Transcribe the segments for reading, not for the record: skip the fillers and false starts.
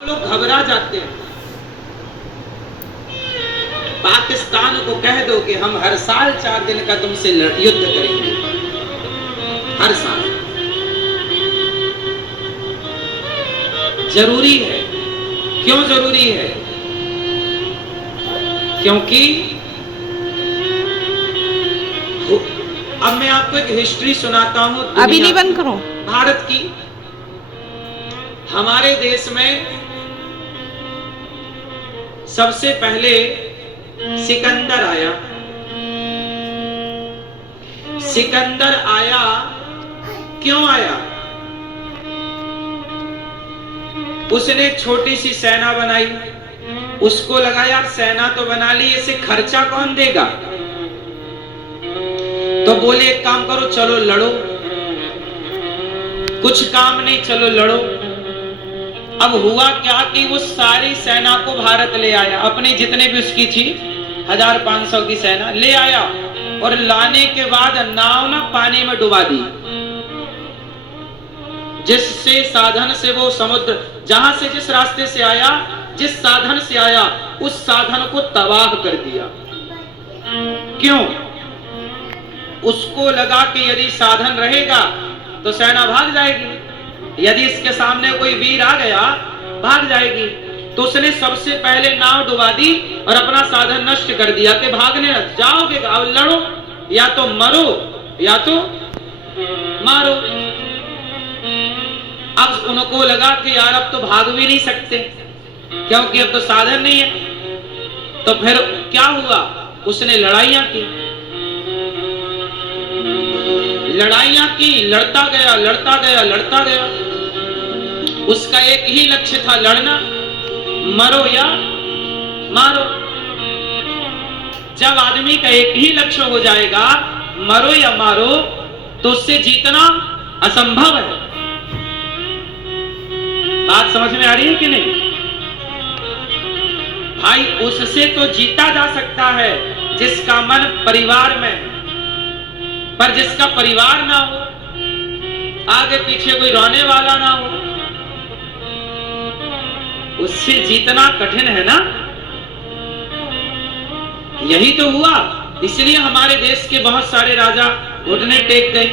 लोग घबरा जाते हैं। पाकिस्तान को कह दो कि हम हर साल 4 दिन का तुमसे युद्ध करेंगे, हर साल। जरूरी है। क्यों जरूरी है? क्योंकि अब मैं आपको एक हिस्ट्री सुनाता हूं। अभी नहीं बंद करो। भारत की, हमारे देश में सबसे पहले सिकंदर आया। सिकंदर आया, क्यों आया? उसने छोटी सी सेना बनाई। उसको लगा यार सेना तो बना ली, इसे खर्चा कौन देगा? तो बोले एक काम करो, चलो लड़ो। कुछ काम नहीं, चलो लड़ो। अब हुआ क्या कि वो सारी सेना को भारत ले आया, अपनी जितने भी उसकी थी 1500 की सेना ले आया, और लाने के बाद नाव ना पानी में डुबा दी, जिससे साधन से वो समुद्र, जहां से जिस रास्ते से आया, जिस साधन से आया, उस साधन को तबाह कर दिया। क्यों? उसको लगा कि यदि साधन रहेगा तो सेना भाग जाएगी, यदि इसके सामने कोई वीर आ गया भाग जाएगी। तो उसने सबसे पहले नाव डुबा दी और अपना साधन नष्ट कर दिया कि भागने जाओगे, अब लड़ो, या तो मरो या तो मारो। अब उनको लगा कि यार अब तो भाग भी नहीं सकते, क्योंकि अब तो साधन नहीं है। तो फिर क्या हुआ? उसने लड़ाइयां की, लड़ाइयां की, लड़ता गया, लड़ता गया, लड़ता गया। उसका एक ही लक्ष्य था, लड़ना, मरो या मारो। जब आदमी का एक ही लक्ष्य हो जाएगा, मरो या मारो, तो उससे जीतना असंभव है। बात समझ में आ रही है कि नहीं? भाई उससे तो जीता जा सकता है जिसका मन परिवार में, पर जिसका परिवार ना हो, आगे पीछे कोई रोने वाला ना हो, उससे जीतना कठिन है ना। यही तो हुआ। इसलिए हमारे देश के बहुत सारे राजा घुटने टेक गए,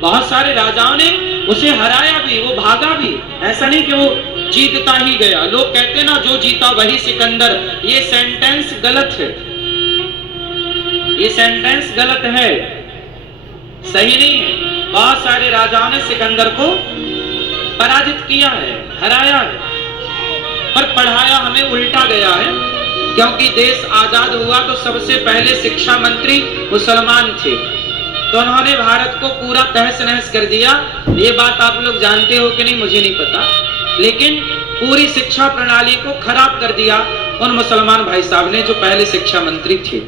बहुत सारे राजाओं ने उसे हराया भी, वो भागा भी। ऐसा नहीं कि वो जीतता ही गया। लोग कहते ना जो जीता वही सिकंदर, ये सेंटेंस गलत है, ये सेंटेंस गलत है, सही नहीं है। बहुत सारे राजाओं ने सिकंदर को पराजित किया है, हराया है, पर पढ़ाया हमें उल्टा गया है। क्योंकि देश आजाद हुआ तो सबसे पहले शिक्षा मंत्री मुसलमान थे, तो उन्होंने भारत को पूरा तहस नहस कर दिया। ये बात आप लोग जानते हो कि नहीं मुझे नहीं पता, लेकिन पूरी शिक्षा प्रणाली को खराब कर दिया उन मुसलमान भाई साहब ने, जो पहले शिक्षा मंत्री थे,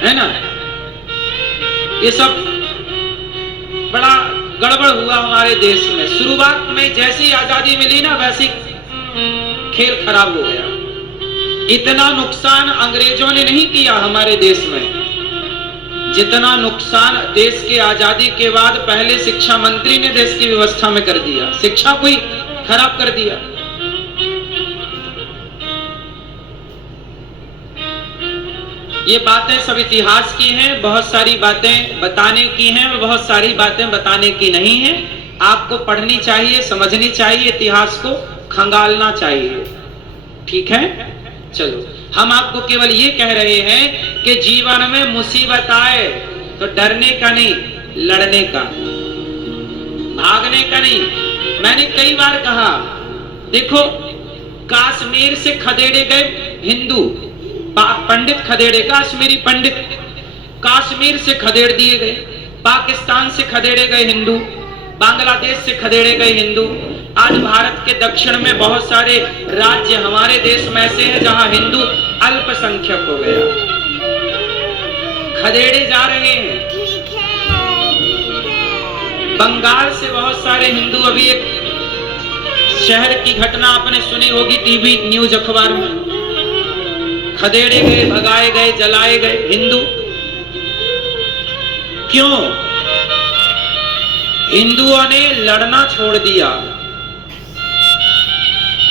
है ना। ये सब बड़ा गड़बड़ हुआ हमारे देश में। शुरुआत में जैसी आजादी मिली ना, वैसी खेल खराब हो गया। इतना नुकसान अंग्रेजों ने नहीं किया हमारे देश में, जितना नुकसान देश के आजादी के बाद पहले शिक्षा मंत्री ने देश की व्यवस्था में कर दिया। शिक्षा को ही खराब कर दिया। ये बातें सब इतिहास की हैं, बहुत सारी बातें बताने की हैं, बहुत सारी बातें बताने की नहीं है। आपको पढ़नी चाहिए, समझनी चाहिए, इतिहास को खंगालना चाहिए, ठीक है। चलो, हम आपको केवल ये कह रहे हैं कि जीवन में मुसीबत आए तो डरने का नहीं, लड़ने का, भागने का नहीं। मैंने कई बार कहा, देखो कश्मीर से खदेड़े गए हिंदू पंडित, खदेड़े काश्मीरी पंडित, कश्मीर से खदेड़ दिए गए, पाकिस्तान से खदेड़े गए हिंदू, बांग्लादेश से खदेड़े गए हिंदू। आज भारत के दक्षिण में बहुत सारे राज्य हमारे देश में ऐसे हैं जहां हिंदू अल्पसंख्यक हो गया, खदेड़े जा रहे हैं। बंगाल से बहुत सारे हिंदू, अभी एक शहर की घटना आपने सुनी होगी टीवी न्यूज अखबार में, खदेड़े गए, भगाए गए, जलाए गए हिंदू। क्यों? हिंदुओं ने लड़ना छोड़ दिया।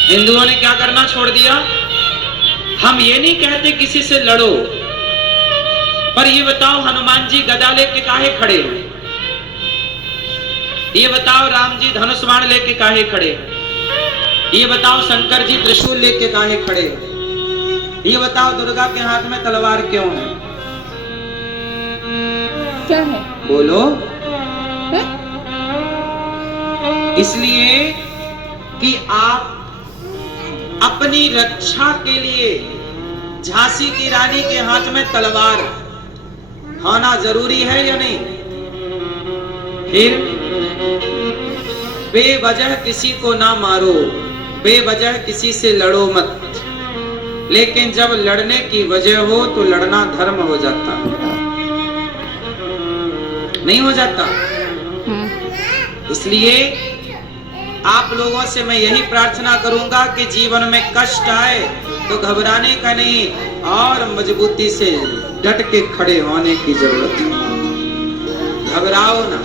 हिंदुओं ने क्या करना छोड़ दिया? हम ये नहीं कहते किसी से लड़ो, पर ये बताओ हनुमान जी गदा लेके काहे खड़े हो? ये बताओ राम जी धनुष बाण लेके काहे खड़े हो? ये बताओ शंकर जी त्रिशूल लेके काहे खड़े हो? ये बताओ दुर्गा के हाथ में तलवार क्यों है? क्या है? बोलो। है? इसलिए कि आप अपनी रक्षा के लिए झांसी की रानी के हाथ में तलवार होना जरूरी है या नहीं? फिर बेवजह किसी को ना मारो, बेवजह किसी से लड़ो मत, लेकिन जब लड़ने की वजह हो तो लड़ना धर्म हो जाता, नहीं हो जाता। इसलिए आप लोगों से मैं यही प्रार्थना करूंगा कि जीवन में कष्ट आए तो घबराने का नहीं और मजबूती से डट के खड़े होने की जरूरत है। घबराओ ना।